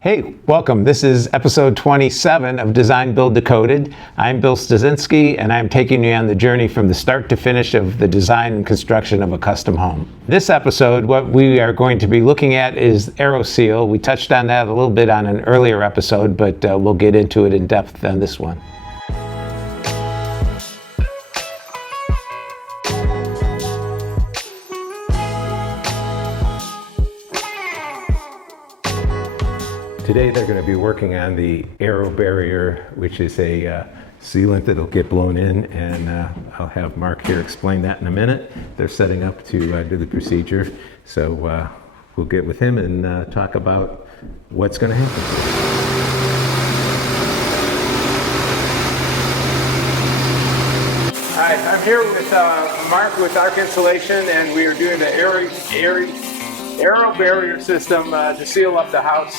Hey, welcome. This is episode 27 of Design, Build, Decoded. I'm Bill Stasinski, and I'm taking you on the journey from the start to finish of the design and construction of a custom home. This episode, what we are going to be looking at is AERO seal. We touched on that a little bit on an earlier episode, but we'll get into it in depth on this one. Today they're going to be working on the AERO barrier, which is a sealant that'll get blown in, and I'll have Mark here explain that in a minute. They're setting up to do the procedure, so we'll get with him and talk about what's going to happen. Hi, I'm here with Mark with Arc Insulation, and we are doing the AERO barrier system to seal up the house.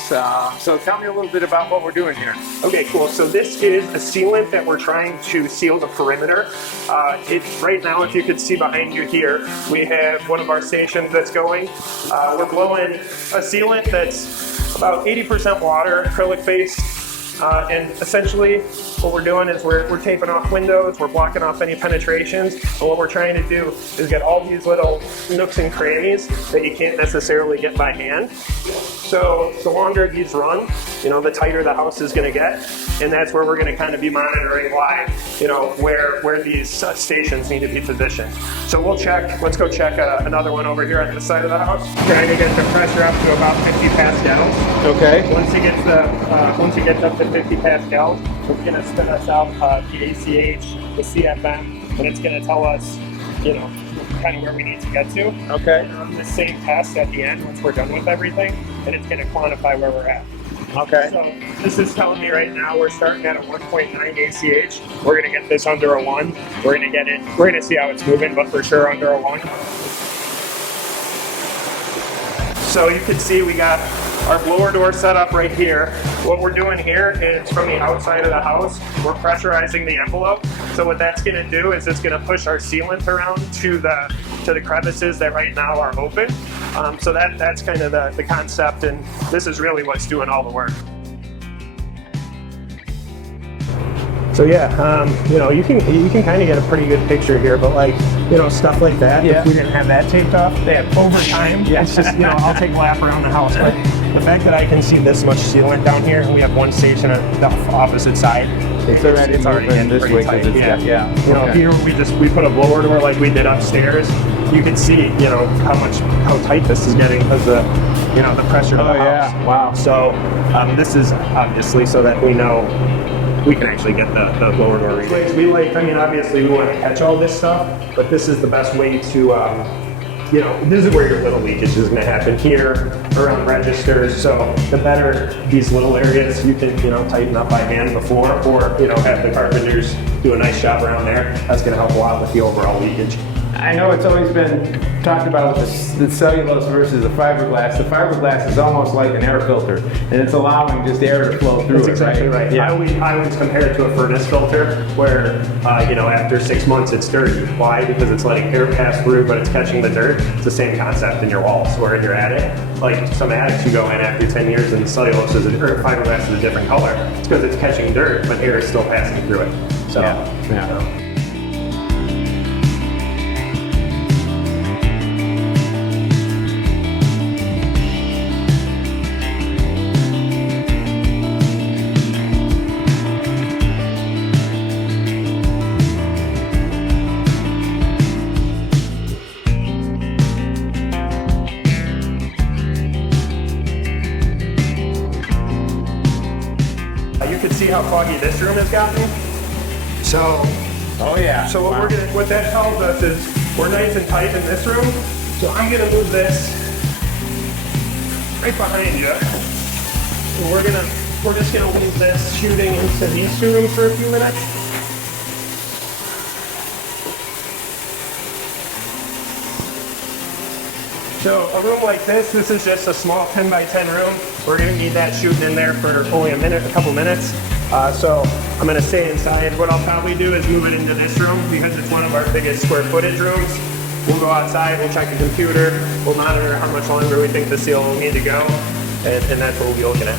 So tell me a little bit about what we're doing here. Okay, cool. So this is a sealant that we're trying to seal the perimeter. Right now, if you could see behind you here, we have one of our stations that's going. We're blowing a sealant that's about 80% water, acrylic based. And essentially what we're doing is we're taping off windows, we're blocking off any penetrations, and what we're trying to do is get all these little nooks and crannies that you can't necessarily get by hand. So the longer these run, the tighter the house is going to get, and that's where we're going to kind of be monitoring live, where these stations need to be positioned. So let's go check another one over here on this side of the house. Trying to get the pressure up to about 50 pascals. Okay. Once it gets up to 50 pascals, it's going to spit us out the ACH, the CFM, and it's going to tell us, kind of where we need to get to. Okay. And on the same test at the end, once we're done with everything, and it's going to quantify where we're at. Okay. So this is telling me right now we're starting at a 1.9 ACH. We're going to get this under a 1. We're going to get it. We're going to see how it's moving, but for sure under a 1. So you can see we got our blower door set up right here. What we're doing here is from the outside of the house, we're pressurizing the envelope. So what that's going to do is it's going to push our sealant around to the crevices that right now are open. So that's kind of the concept, and this is really what's doing all the work. So yeah, you can kind of get a pretty good picture here, but stuff like that, if we didn't have that taped off, over time, it's just, I'll take a lap around the house, but the fact that I can see this much sealant down here, and we have one station at the opposite side, It's already getting this pretty way, tight. Okay. Here we put a blower door like we did upstairs. You can see, how tight this is getting because the pressure of the house. Yeah. Wow. So this is obviously so that we know we can actually get the blower door reading. Obviously we want to catch all this stuff, but this is the best way to, this is where your little leakage is going to happen here around registers. So the better these little areas you can, tighten up by hand before, or, have the carpenters do a nice job around there. That's going to help a lot with the overall leakage. I know it's always been talked about with the cellulose versus the fiberglass. The fiberglass is almost like an air filter, and it's allowing just air to flow through. That's exactly right. Yeah. I always compare it to a furnace filter where, after 6 months it's dirty. Why? Because it's letting air pass through, but it's catching the dirt. It's the same concept in your walls or in your attic. Like some attics you go in after 10 years and the cellulose or fiberglass is a different color. It's because it's catching dirt, but air is still passing through it. So, Yeah. You can see how foggy this room has gotten. So what that tells us is we're nice and tight in this room. So I'm gonna move this right behind you. And we're just gonna leave this shooting into these two rooms for a few minutes. So a room like this is just a small 10 by 10 room. We're gonna need that shooting in there for only a couple minutes. So I'm gonna stay inside. What I'll probably do is move it into this room because it's one of our biggest square footage rooms. We'll go outside, we'll check the computer, we'll monitor how much longer we think the seal will need to go, and that's what we'll be looking at.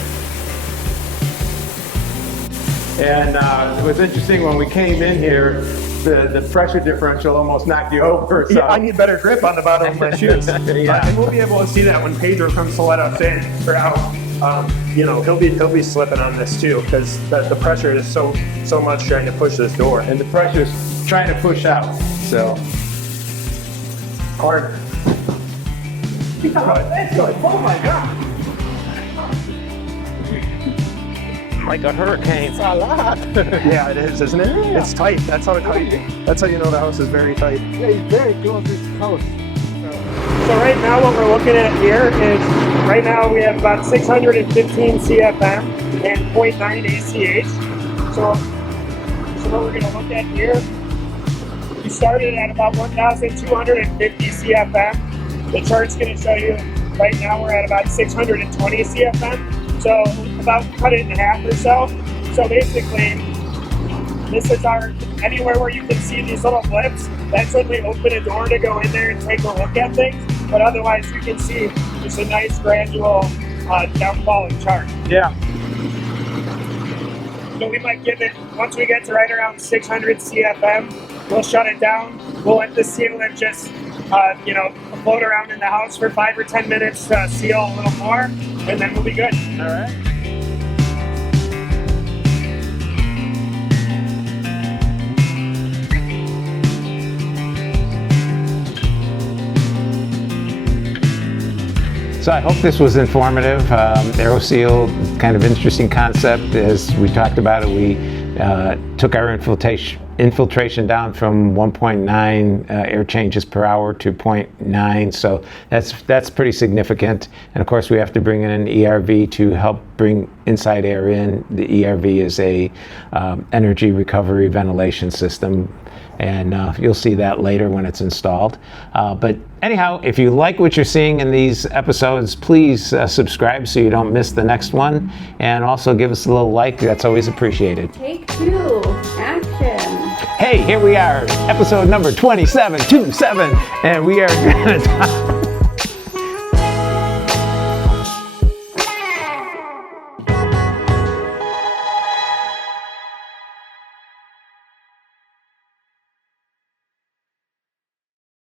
And it was interesting when we came in here, the pressure differential almost knocked you over. So. Yeah, I need better grip on the bottom of my shoes. Yeah. And we'll be able to see that when Pedro comes to let us in or out. You know, he'll be slipping on this too because the pressure is so much trying to push this door. And the pressure's trying to push out. So hard. Oh my god! Like a hurricane. It's a lot. Yeah, it is, isn't it? Yeah. It's tight. That's how you know the house is very tight. Yeah, he's very close to his house. So right now what we're looking at here is, right now we have about 615 CFM and 0.9 ACH. So what we're going to look at here, we started at about 1,250 CFM. The chart's going to show you right now we're at about 620 CFM. So about cut it in half or so. So basically, this is our, anywhere where you can see these little blips, that's when we open a door to go in there and take a look at things. But otherwise, you can see just a nice gradual downfalling chart. Yeah. So we might give it, once we get to right around 600 CFM, we'll shut it down. We'll let the sealant just, float around in the house for 5 or 10 minutes to seal a little more, and then we'll be good. All right. So I hope this was informative. AeroSeal, kind of interesting concept. As we talked about it, we took our infiltration down from 1.9 air changes per hour to 0.9. So that's pretty significant. And of course, we have to bring in an ERV to help bring inside air in. The ERV is a energy recovery ventilation system. And you'll see that later when it's installed. But anyhow, if you like what you're seeing in these episodes, please subscribe so you don't miss the next one. And also give us a little like, that's always appreciated. Take 2, action. Hey, here we are, episode number 27, and we are going to talk